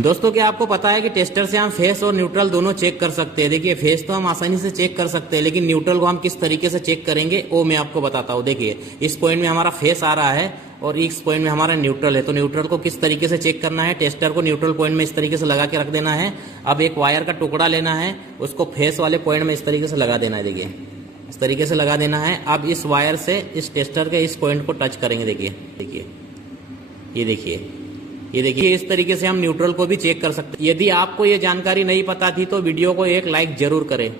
दोस्तों क्या आपको पता है कि टेस्टर से हम फेस और न्यूट्रल दोनों चेक कर सकते हैं। देखिए फेस तो हम आसानी से चेक कर सकते हैं, लेकिन न्यूट्रल को हम किस तरीके से चेक करेंगे वो मैं आपको बताता हूँ। देखिए इस पॉइंट में हमारा फेस आ रहा है और इस पॉइंट में हमारा न्यूट्रल है, तो न्यूट्रल को किस तरीके से चेक करना है, टेस्टर को न्यूट्रल पॉइंट में इस तरीके से लगा के रख देना है। अब एक वायर का टुकड़ा लेना है, उसको फेस वाले पॉइंट में इस तरीके से लगा देना है। देखिए इस तरीके से लगा देना है। अब इस वायर से इस टेस्टर के इस पॉइंट को टच करेंगे। देखिए देखिए ये देखिए इस तरीके से हम न्यूट्रल को भी चेक कर सकते हैं। यदि आपको ये जानकारी नहीं पता थी तो वीडियो को एक लाइक जरूर करें।